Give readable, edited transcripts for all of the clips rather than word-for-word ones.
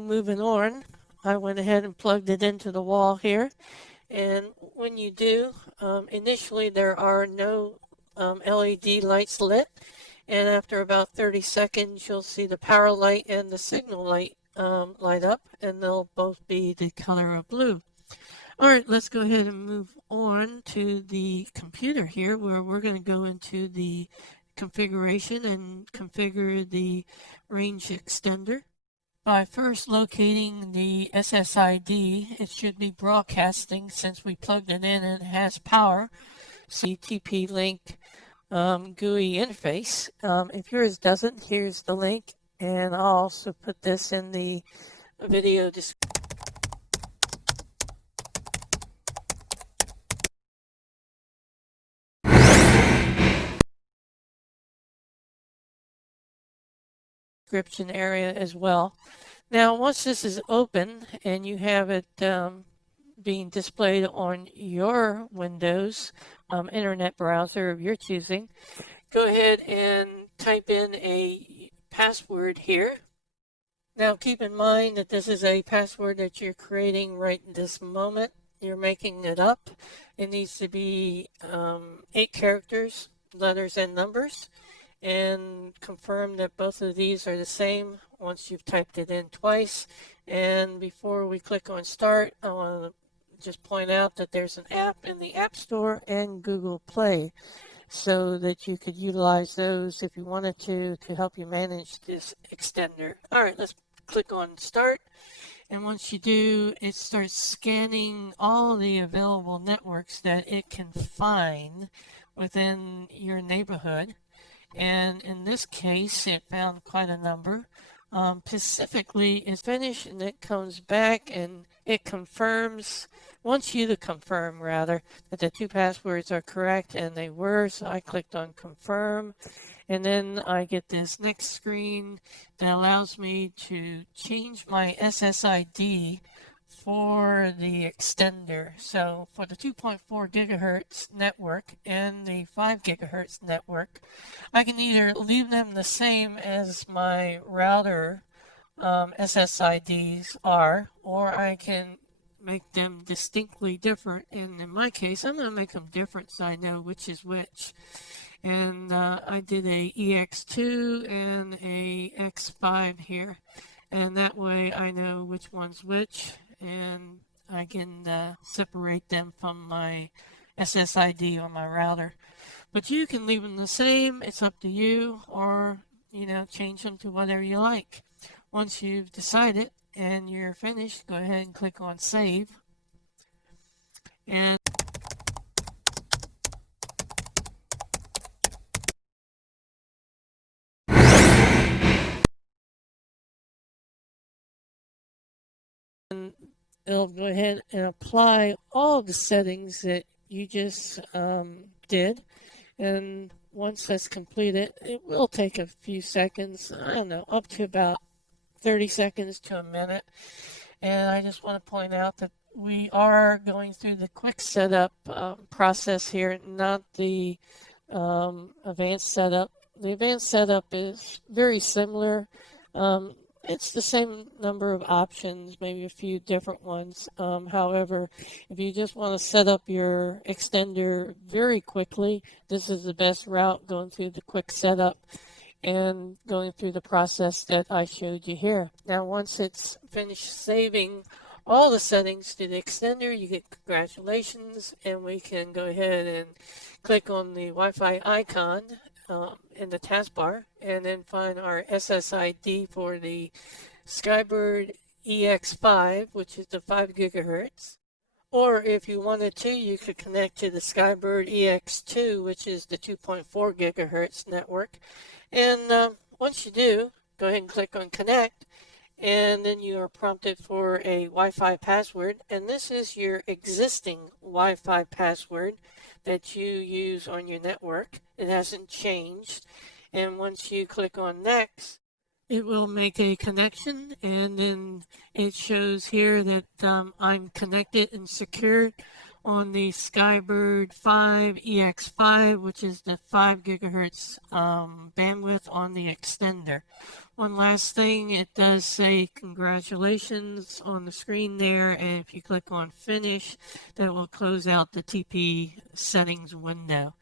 Moving on, I went ahead and plugged it into the wall here. And when you do, initially there are no LED lights lit. And after about 30 seconds, you'll see the power light and the signal light light up, and they'll both be the color of blue. All right, let's go ahead and move on to the computer here, where we're going to go into the configuration and configure the range extender. By first locating the SSID, it should be broadcasting since we plugged it in and it has power. See TP-Link GUI interface. If yours doesn't, here's the link, and I'll also put this in the video description. Area as well. Now, once this is open and you have it being displayed on your Windows internet browser of your choosing, go ahead and type in a password here. Now, keep in mind that this is a password that you're creating right this moment. You're making it up. It needs to be 8 characters, letters, and numbers. And confirm that both of these are the same once you've typed it in twice. And before we click on start, I want to just point out that there's an app in the App Store and Google Play, so that you could utilize those if you wanted to help you manage this extender. All right, let's click on start. And once you do, it starts scanning all the available networks that it can find within your neighborhood. And in this case, it found quite a number. Specifically, it's finished, and it comes back and it confirms, wants you to confirm rather, that the 2 passwords are correct, and they were. So I clicked on confirm, and then I get this next screen that allows me to change my SSID for the extender. So for the 2.4 gigahertz network and the 5 gigahertz network, I can either leave them the same as my router SSIDs are, or I can make them distinctly different. And in my case, I'm going to make them different so I know which is which. And I did a EX2 and a X5 here, and that way I know which one's which, and I can separate them from my SSID on my router. But you can leave them the same, it's up to you, or change them to whatever you like. Once you've decided and you're finished, go ahead and click on save. And it'll go ahead and apply all the settings that you just did. And once that's completed, it will take a few seconds, I don't know, up to about 30 seconds to a minute. And I just want to point out that we are going through the quick setup process here, not the advanced setup. The advanced setup is very similar. It's the same number of options, maybe a few different ones. However, if you just want to set up your extender very quickly, this is the best route, going through the quick setup and going through the process that I showed you here. Now, once it's finished saving all the settings to the extender, you get congratulations, and we can go ahead and click on the Wi-Fi icon in the taskbar, and then find our SSID for the Skybird EX5, which is the 5 gigahertz. Or if you wanted to, you could connect to the Skybird EX2, which is the 2.4 gigahertz network. And once you do, go ahead and click on connect, and then you are prompted for a Wi-Fi password. And this is your existing Wi-Fi password that you use on your network. It hasn't changed. And once you click on next, it will make a connection, and then it shows here that I'm connected and secured on the Skybird 5 EX5, which is the 5 gigahertz bandwidth on the extender. One last thing, it does say congratulations on the screen there, and if you click on finish, that will close out the TP settings window.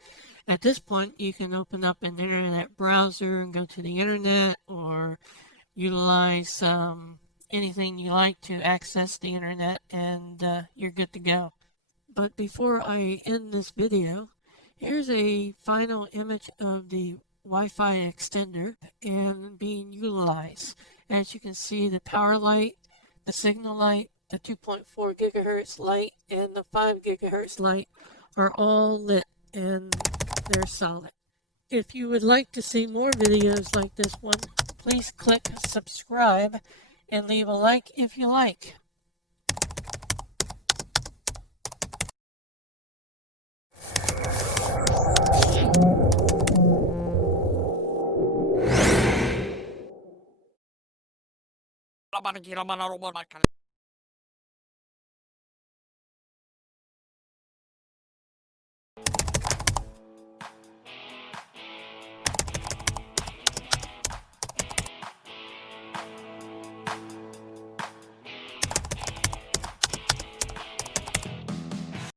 At this point, you can open up an internet browser and go to the internet, or utilize anything you like to access the internet, and you're good to go. But before I end this video, here's a final image of the Wi-Fi extender and being utilized. As you can see, the power light, the signal light, the 2.4 gigahertz light, and the 5 gigahertz light are all lit and they're solid. If you would like to see more videos like this one, please click subscribe and leave a like if you like.